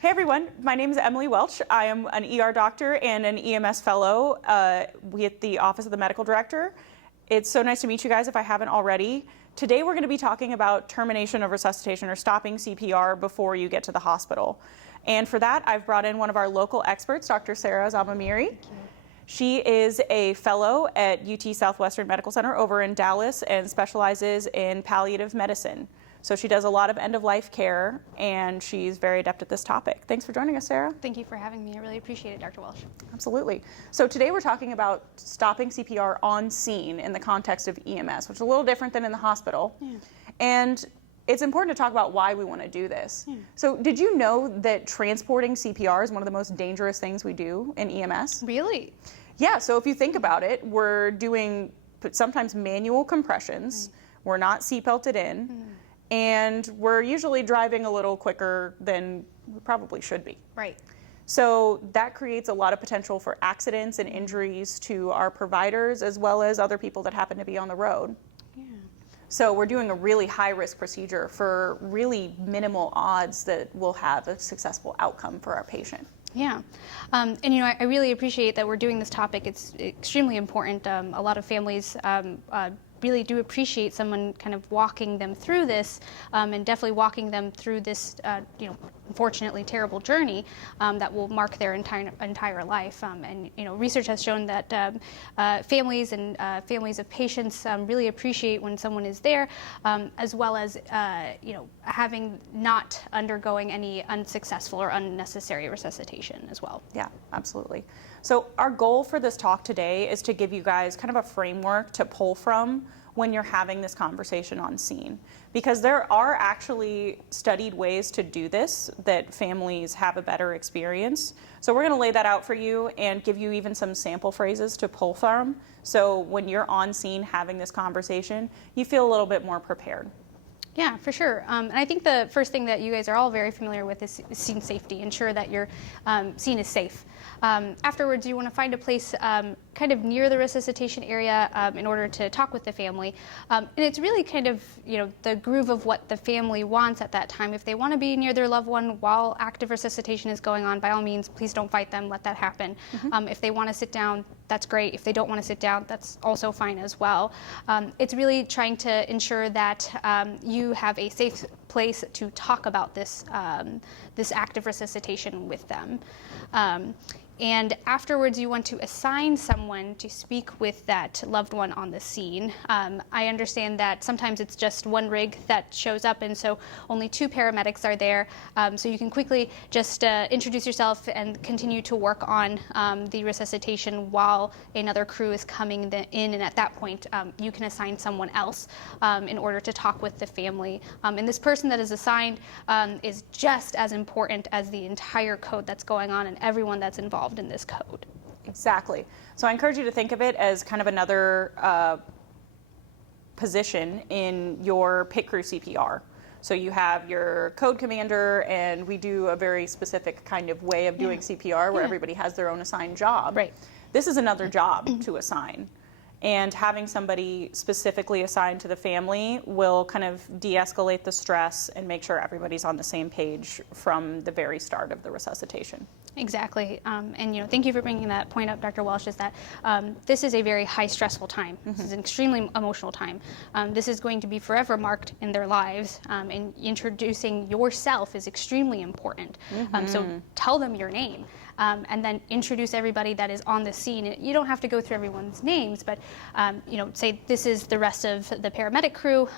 Hey everyone, my name is Emily Welch. I am an ER doctor and an EMS fellow with the Office of the Medical Director. It's so nice to meet you guys if I haven't already. Today we're going to be talking about termination of resuscitation or stopping CPR before you get to the hospital. And for that, I've brought in one of our local experts, Dr. Sarah Zamamiri. She is a fellow at UT Southwestern Medical Center over in Dallas and specializes in palliative medicine. So she does a lot of end-of-life care, and she's very adept at this topic. Thanks for joining us, Sarah. Thank you for having me. I really appreciate it, Dr. Welch. Absolutely. So today we're talking about stopping CPR on scene in the context of EMS, which is a little different than in the hospital. Yeah. And it's important to talk about why we want to do this. Yeah. So did you know that transporting CPR is one of the most dangerous things we do in EMS? Really? Yeah, so if you think about it, we're doing sometimes manual compressions. We're not seatbelted in. And we're usually driving a little quicker than we probably should be. Right. So that creates a lot of potential for accidents and injuries to our providers as well as other people that happen to be on the road. Yeah. So we're doing a really high-risk procedure for really minimal odds that we'll have a successful outcome for our patient. Yeah, and you know, I really appreciate that we're doing this topic. It's extremely important. A lot of families really do appreciate someone kind of walking them through this, and definitely walking them through this, you know, unfortunately terrible journey that will mark their entire life. And you know, research has shown that families and families of patients really appreciate when someone is there, as well as you know, having not undergoing any unsuccessful or unnecessary resuscitation as well. Yeah, absolutely. So our goal for this talk today is to give you guys kind of a framework to pull from when you're having this conversation on scene. Because there are actually studied ways to do this that families have a better experience. So we're going to lay that out for you and give you even some sample phrases to pull from. So when you're on scene having this conversation, you feel a little bit more prepared. Yeah, for sure. And I think the first thing that you guys are all very familiar with is scene safety. Ensure that your scene is safe. Afterwards, you want to find a place kind of near the resuscitation area in order to talk with the family. And it's really kind of, you know, the groove of what the family wants at that time. If they want to be near their loved one while active resuscitation is going on, by all means, please don't fight them. Let that happen. If they want to sit down, that's great. If they don't want to sit down, that's also fine as well. It's really trying to ensure that you have a safe place to talk about this this active resuscitation with them. And afterwards, you want to assign someone to speak with that loved one on the scene. I understand that sometimes it's just one rig that shows up, and so only 2 paramedics are there. So you can quickly just introduce yourself and continue to work on the resuscitation while another crew is coming in, and at that point, you can assign someone else in order to talk with the family. And this person that is assigned is just as important as the entire code that's going on and everyone that's involved in this code. Exactly. So I encourage you to think of it as kind of another position in your pit crew CPR. So you have your code commander, and we do a very specific kind of way of doing CPR where everybody has their own assigned job. Right. This is another job to assign. And having somebody specifically assigned to the family will kind of de-escalate the stress and make sure everybody's on the same page from the very start of the resuscitation. Exactly. And you know, thank you for bringing that point up, Dr. Welch, is that this is a very high stressful time. This is an extremely emotional time. This is going to be forever marked in their lives, and introducing yourself is extremely important. So tell them your name. And then introduce everybody that is on the scene. You don't have to go through everyone's names, but you know, say this is the rest of the paramedic crew,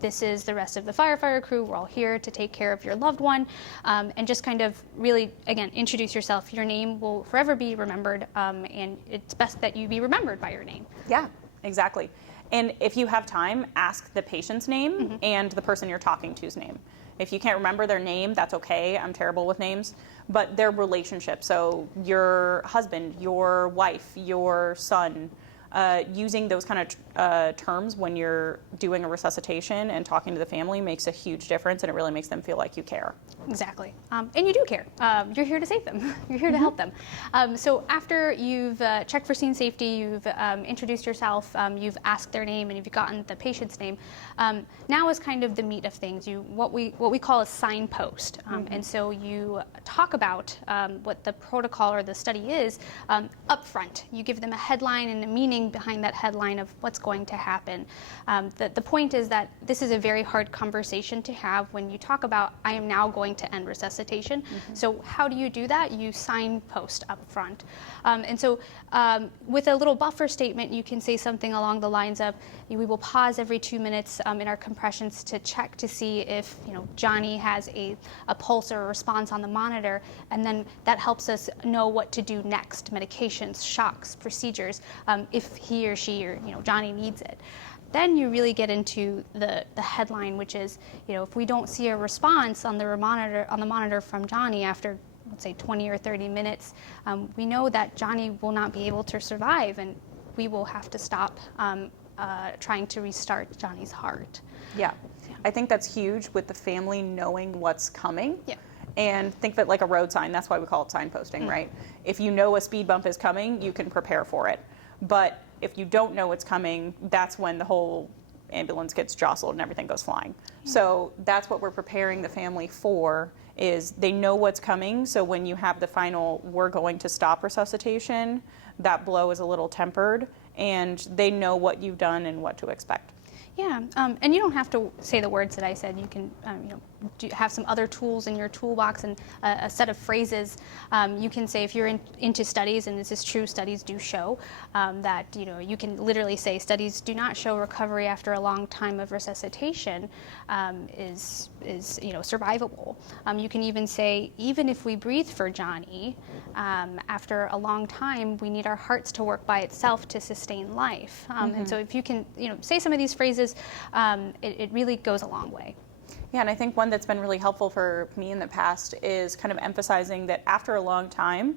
this is the rest of the firefighter crew. We're all here to take care of your loved one, and just kind of really, again, introduce yourself. Your name will forever be remembered, and it's best that you be remembered by your name. Yeah, exactly. And if you have time, ask the patient's name and the person you're talking to's name. If you can't remember their name, that's okay. I'm terrible with names. But their relationship, so your husband, your wife, your son, using those kind of terms when you're doing a resuscitation and talking to the family makes a huge difference, and it really makes them feel like you care. Exactly. And you do care. You're here to save them. You're here to help them. So after you've checked for scene safety, you've introduced yourself, you've asked their name, and you've gotten the patient's name, now is kind of the meat of things. What we call a signpost. And so you talk about what the protocol or the study is up front. You give them a headline and a meaning behind that headline of what's going to happen. The point is that this is a very hard conversation to have when you talk about, I am now going to end resuscitation. So how do you do that? You signpost up front. And so with a little buffer statement, you can say something along the lines of, we will pause every 2 minutes in our compressions to check to see if Johnny has a pulse or a response on the monitor, and then that helps us know what to do next, medications, shocks, procedures, if he or she or Johnny needs it. Then you really get into the headline, which is, if we don't see a response on the monitor from Johnny after, let's say, 20 or 30 minutes, we know that Johnny will not be able to survive, and we will have to stop trying to restart Johnny's heart. Yeah. I think that's huge with the family knowing what's coming. Yeah. And think of it like a road sign. That's why we call it signposting, right? If you know a speed bump is coming, you can prepare for it. But if you don't know what's coming, that's when the whole ambulance gets jostled and everything goes flying. So that's what we're preparing the family for, is they know what's coming. So when you have the final, we're going to stop resuscitation, that blow is a little tempered, and they know what you've done and what to expect. Yeah, and you don't have to say the words that I said. You can, have some other tools in your toolbox and a set of phrases. You can say, if you're into studies, and this is true, studies do show that you can literally say studies do not show recovery after a long time of resuscitation is survivable. You can even say, even if we breathe for Johnny, after a long time, we need our hearts to work by itself to sustain life. And so if you can say some of these phrases, it really goes a long way. Yeah, and I think one that's been really helpful for me in the past is kind of emphasizing that after a long time,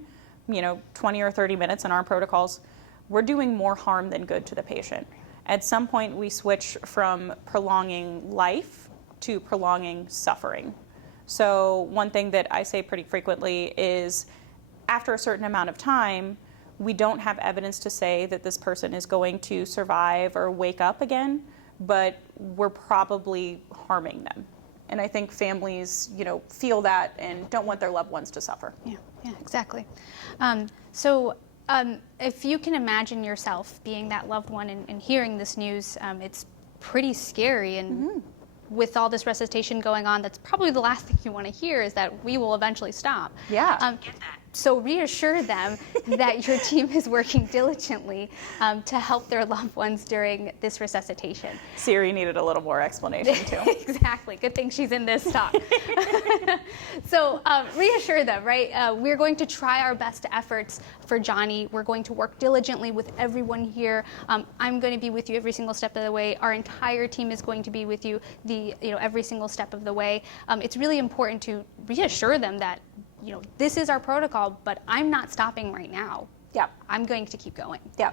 20 or 30 minutes in our protocols, we're doing more harm than good to the patient. At some point, we switch from prolonging life to prolonging suffering. So one thing that I say pretty frequently is, after a certain amount of time, we don't have evidence to say that this person is going to survive or wake up again, but we're probably harming them. And I think families, feel that and don't want their loved ones to suffer. Yeah, exactly. If you can imagine yourself being that loved one and hearing this news, it's pretty scary. And with all this resuscitation going on, that's probably the last thing you want to hear, is that we will eventually stop. Yeah. So reassure them that your team is working diligently to help their loved ones during this resuscitation. Siri needed a little more explanation too. Exactly. Good thing she's in this talk. So reassure them, right? We're going to try our best efforts for Johnny. We're going to work diligently with everyone here. I'm going to be with you every single step of the way. Our entire team is going to be with you every single step of the way. It's really important to reassure them that this is our protocol, but I'm not stopping right now. Yeah. I'm going to keep going. Yeah.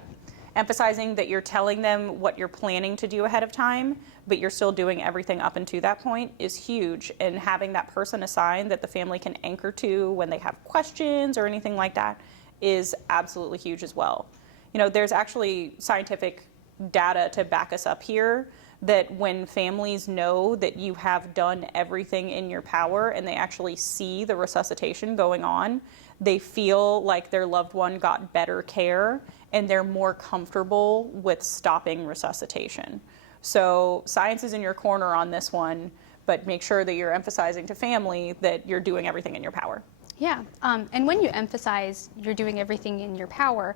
Emphasizing that you're telling them what you're planning to do ahead of time, but you're still doing everything up until that point is huge. And having that person assigned that the family can anchor to when they have questions or anything like that is absolutely huge as well. There's actually scientific data to back us up here, that when families know that you have done everything in your power and they actually see the resuscitation going on, they feel like their loved one got better care and they're more comfortable with stopping resuscitation. So science is in your corner on this one, but make sure that you're emphasizing to family that you're doing everything in your power. Yeah, and when you emphasize you're doing everything in your power,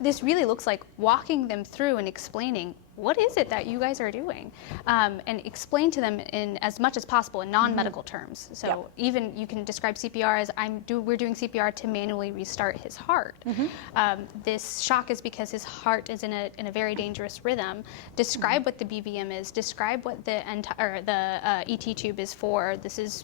this really looks like walking them through and explaining, what is it that you guys are doing? And explain to them in as much as possible in non-medical terms. So even you can describe CPR as we're doing CPR to manually restart his heart. This shock is because his heart is in a very dangerous rhythm. Describe what the BVM is. Describe what the ET tube is for.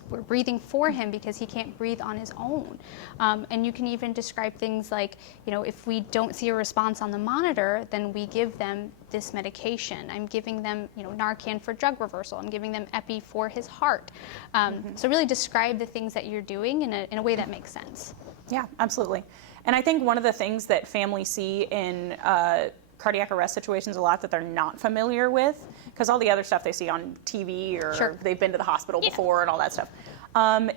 We're breathing for him because he can't breathe on his own. And you can even describe things like, if we don't see a response on the monitor, then we give them this medication. I'm giving them, Narcan for drug reversal. I'm giving them Epi for his heart. So really describe the things that you're doing in a way that makes sense. Yeah, absolutely. And I think one of the things that families see in cardiac arrest situations a lot that they're not familiar with, because all the other stuff they see on TV or they've been to the hospital before and all that stuff.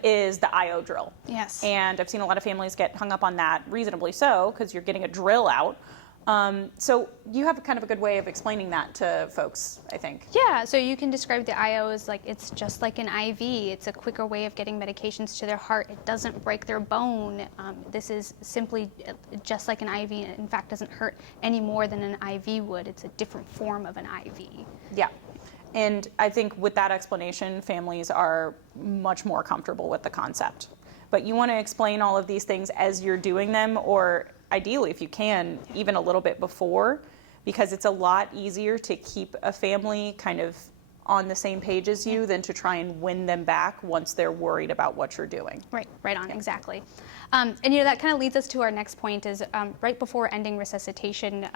is the IO drill. Yes. And I've seen a lot of families get hung up on that, reasonably so, because you're getting a drill out. So you have kind of a good way of explaining that to folks, I think. Yeah, so you can describe the IO as like it's just like an IV. It's a quicker way of getting medications to their heart. It doesn't break their bone. This is simply just like an IV. In fact, doesn't hurt any more than an IV would. It's a different form of an IV. Yeah. And I think with that explanation, families are much more comfortable with the concept. But you want to explain all of these things as you're doing them, or ideally, if you can, even a little bit before, because it's a lot easier to keep a family kind of on the same page as you than to try and win them back once they're worried about what you're doing. Right on, exactly. And that kind of leads us to our next point is right before ending resuscitation,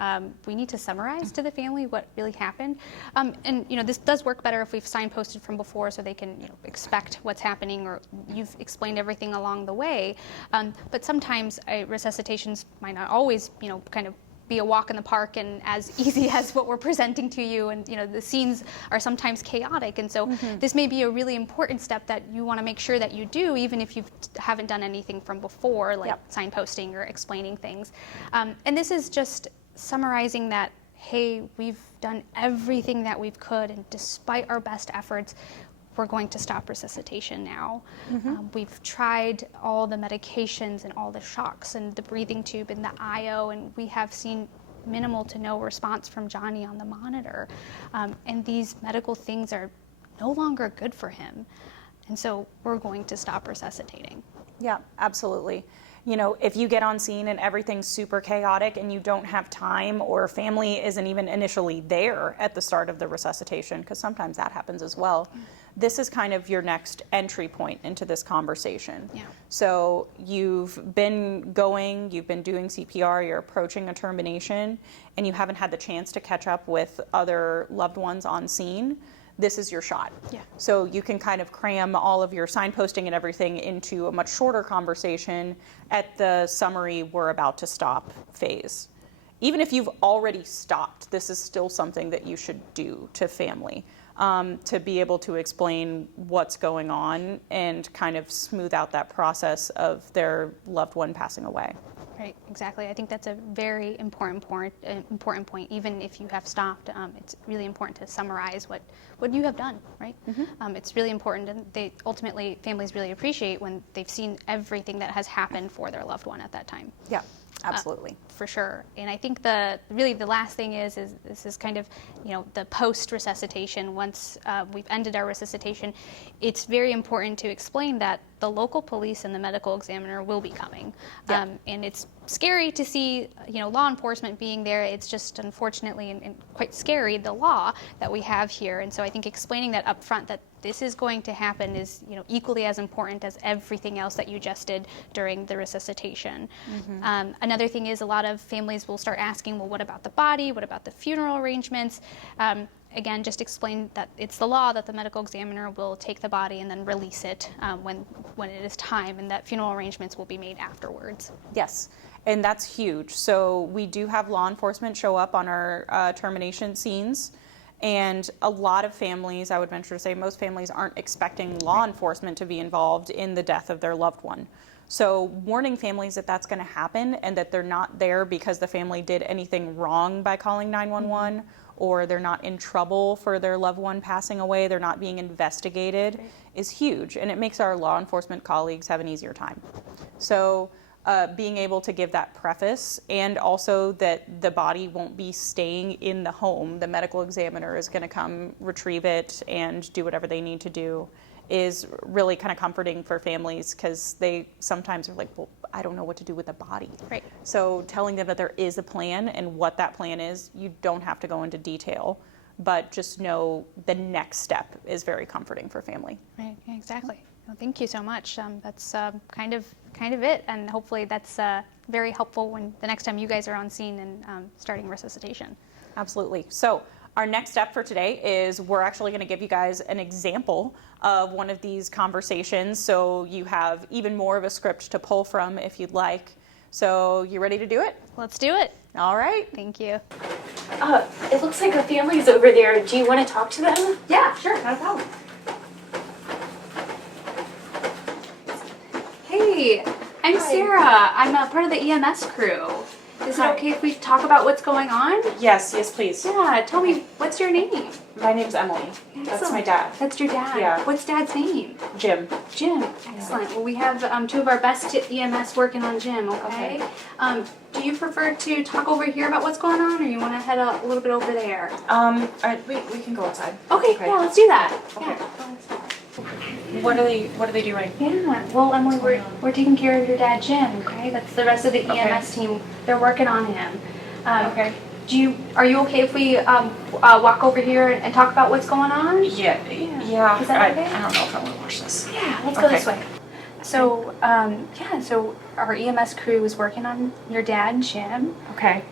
we need to summarize to the family what really happened. And this does work better if we've signposted from before so they can expect what's happening, or you've explained everything along the way. But sometimes resuscitations might not always, kind of be a walk in the park and as easy as what we're presenting to you, and the scenes are sometimes chaotic, and so this may be a really important step that you want to make sure that you do, even if you haven't done anything from before, like signposting or explaining things. And this is just summarizing that, hey, we've done everything that we could, and despite our best efforts, we're going to stop resuscitation now. We've tried all the medications and all the shocks and the breathing tube and the IO, and we have seen minimal to no response from Johnny on the monitor. And these medical things are no longer good for him. And so we're going to stop resuscitating. Yeah, absolutely. If you get on scene and everything's super chaotic and you don't have time, or family isn't even initially there at the start of the resuscitation, because sometimes that happens as well, this is kind of your next entry point into this conversation. Yeah. So you've been doing CPR, you're approaching a termination, and you haven't had the chance to catch up with other loved ones on scene. This is your shot. Yeah. So you can kind of cram all of your signposting and everything into a much shorter conversation at the summary we're about to stop phase. Even if you've already stopped, this is still something that you should do to family, to be able to explain what's going on and kind of smooth out that process of their loved one passing away. Right, exactly. I think that's a very important point. Even if you have stopped, it's really important to summarize what you have done, right? It's really important, and ultimately families really appreciate when they've seen everything that has happened for their loved one at that time. Yeah, absolutely. For sure. And I think the last thing is this is kind of, the post-resuscitation. Once we've ended our resuscitation, it's very important to explain that the local police and the medical examiner will be coming. Yeah. And it's scary to see, law enforcement being there. It's just unfortunately and quite scary, the law that we have here. And so I think explaining that up front, that this is going to happen, is equally as important as everything else that you just did during the resuscitation. Another thing is a lot of families will start asking, well, what about the body? What about the funeral arrangements? Again, just explain that it's the law that the medical examiner will take the body and then release it when it is time, and that funeral arrangements will be made afterwards. Yes, and that's huge. So we do have law enforcement show up on our termination scenes, and a lot of families, I would venture to say most families, aren't expecting law enforcement to be involved in the death of their loved one. So warning families that that's going to happen, and that they're not there because the family did anything wrong by calling 911, or they're not in trouble for their loved one passing away, they're not being investigated, is huge. And it makes our law enforcement colleagues have an easier time. So being able to give that preface, and also that the body won't be staying in the home, the medical examiner is going to come retrieve it and do whatever they need to do, is really kind of comforting for families, because they sometimes are like, well, I don't know what to do with the body. Right. So telling them that there is a plan, and what that plan is, you don't have to go into detail, but just know the next step is very comforting for family. Right, yeah, exactly. Well, thank you so much. That's kind of it, and hopefully that's very helpful when the next time you guys are on scene and starting resuscitation. Absolutely. So our next step for today is we're actually going to give you guys an example of one of these conversations, so you have even more of a script to pull from if you'd like. So you ready to do it? Let's do it. All right. Thank you. It looks like a family's over there. Do you want to talk to them? Yeah, sure. Not a problem. Hi, I'm Sarah. I'm a part of the EMS crew. Is it Hi. okay if we talk about what's going on? Yes, please. Yeah, tell me, what's your name? My name's Emily. That's Excellent. my dad, That's your dad. Yeah. What's dad's name? Jim. Jim. Excellent. Well, we have two of our best EMS working on Jim, okay? Do you prefer to talk over here about what's going on, or you want to head a little bit over there? We can go outside. Okay, yeah, let's do that. Okay. Yeah. What are they doing? Yeah, well, Emily, we're taking care of your dad, Jim, okay? That's the rest of the EMS team. They're working on him. Okay. Are you okay if we walk over here and talk about what's going on? Yeah. Is that okay? I don't know if I want to watch this. Yeah, let's go Okay. this way. So, so our EMS crew is working on your dad, Jim. Okay.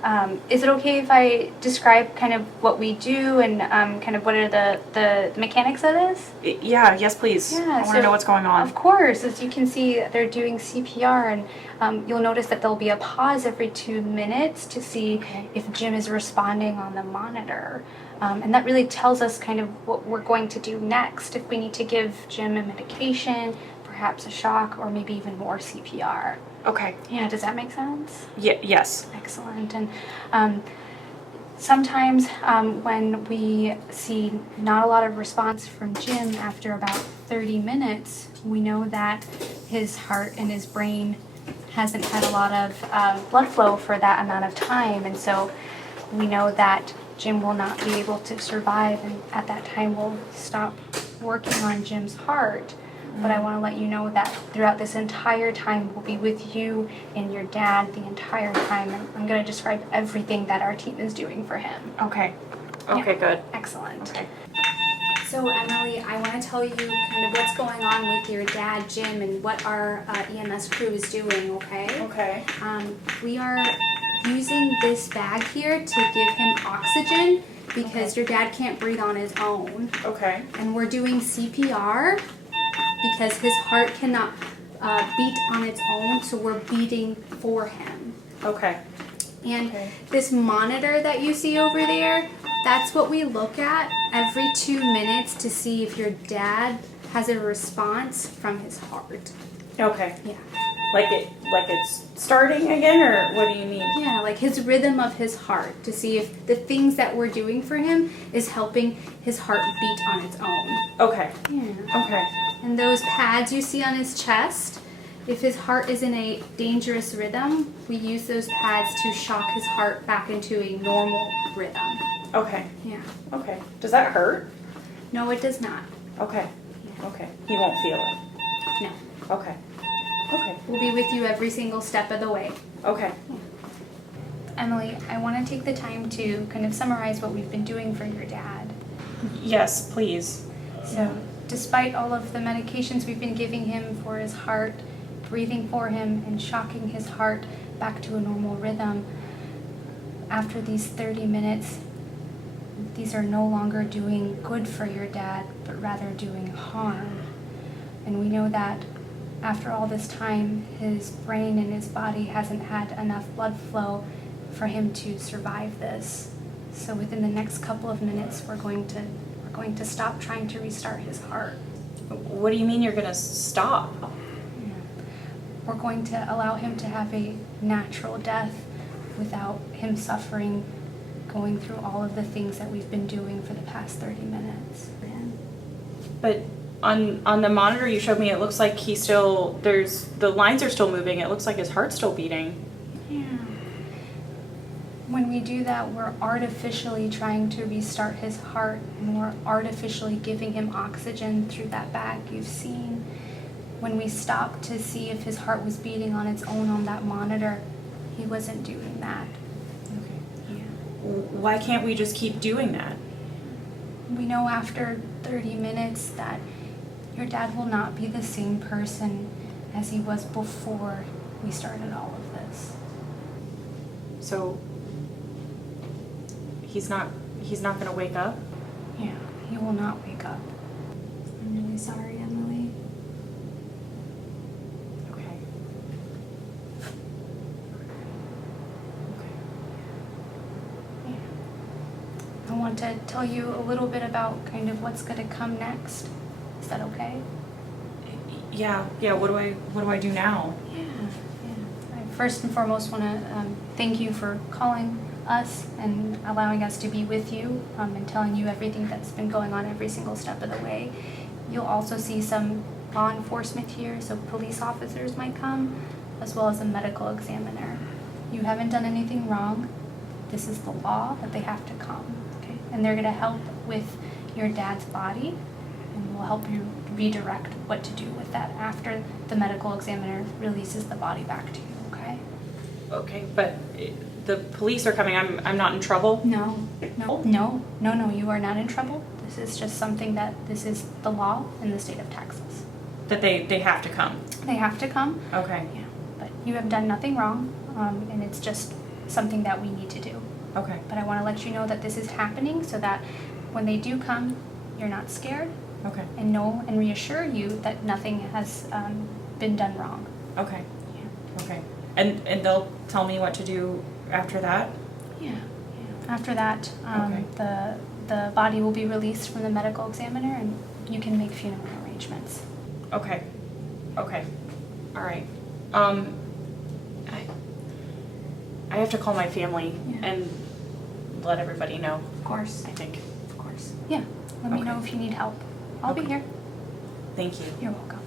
Is it okay if I describe kind of what we do and kind of what are the mechanics of this? Yeah. Yes, please. Yeah, I want to so- know what's going on. Of course, as you can see, they're doing CPR, and you'll notice that there'll be a pause every 2 minutes to see Okay. if Jim is responding on the monitor. And that really tells us kind of what we're going to do next, if we need to give Jim a medication, perhaps a shock, or maybe even more CPR. Okay. Yeah, does that make sense? Yes. Excellent. And sometimes when we see not a lot of response from Jim after about 30 minutes, we know that his heart and his brain hasn't had a lot of blood flow for that amount of time. And so we know that Jim will not be able to survive, and at that time we'll stop working on Jim's heart. But I want to let you know that throughout this entire time, we'll be with you and your dad the entire time. And I'm going to describe everything that our team is doing for him. Okay. Okay. Good. Excellent. Okay. So, Emily, I want to tell you kind of what's going on with your dad, Jim, and what our EMS crew is doing, okay? Okay. We are using this bag here to give him oxygen because your dad can't breathe on his own. Okay. And we're doing CPR because his heart cannot beat on its own, so we're beating for him. Okay. And Okay. this monitor that you see over there, that's what we look at every 2 minutes to see if your dad has a response from his heart. Okay. Yeah. Like it's starting again, or what do you mean? Yeah, like his rhythm of his heart to see if the things that we're doing for him is helping his heart beat on its own. Okay. Yeah. Okay. And those pads you see on his chest, if his heart is in a dangerous rhythm, we use those pads to shock his heart back into a normal rhythm. Okay. Yeah. Okay. Does that hurt? No, it does not. Okay. Okay. He won't feel it. No. Okay. Okay. We'll be with you every single step of the way. Okay. Emily, I want to take the time to kind of summarize what we've been doing for your dad. Yes, please. So, despite all of the medications we've been giving him for his heart, breathing for him, and shocking his heart back to a normal rhythm, after these 30 minutes, these are no longer doing good for your dad, but rather doing harm. And we know that after all this time, his brain and his body hasn't had enough blood flow for him to survive this. So within the next couple of minutes, we're going to stop trying to restart his heart. What do you mean you're gonna stop? We're going to allow him to have a natural death without him suffering, going through all of the things that we've been doing for the past 30 minutes. But on the monitor you showed me, it looks like the lines are still moving. It looks like his heart's still beating. Yeah. When we do that, we're artificially trying to restart his heart, and we're artificially giving him oxygen through that bag you've seen. When we stopped to see if his heart was beating on its own on that monitor, he wasn't doing that. Okay. Yeah. Why can't we just keep doing that? We know after 30 minutes that your dad will not be the same person as he was before we started all of this. So he's not gonna wake up? Yeah, he will not wake up. I'm really sorry, Emily. Okay. I want to tell you a little bit about kind of what's going to come next. Is that okay? Yeah. What do I do now? Yeah. I first and foremost want to thank you for calling us and allowing us to be with you and telling you everything that's been going on every single step of the way. You'll also see some law enforcement here, so police officers might come, as well as a medical examiner. You haven't done anything wrong. This is the law that they have to come, okay? And they're gonna help with your dad's body and will help you redirect what to do with that after the medical examiner releases the body back to you, okay? Okay, but the police are coming. I'm not in trouble. No, you are not in trouble. This is just something this is the law in the state of Texas. That they have to come. They have to come, Okay. yeah, but you have done nothing wrong, and it's just something that we need to do. Okay. But I want to let you know that this is happening so that when they do come, you're not scared, Okay. and know and reassure you that nothing has been done wrong. Okay. Yeah. Okay. And they'll tell me what to do after that? Yeah. After that, the body will be released from the medical examiner, and you can make funeral arrangements. Okay. Okay. All right. I have to call my family Yeah. and let everybody know, Of course. I think. Of course. Yeah. Let me Okay. know if you need help. I'll be Okay. here. Thank you. You're welcome.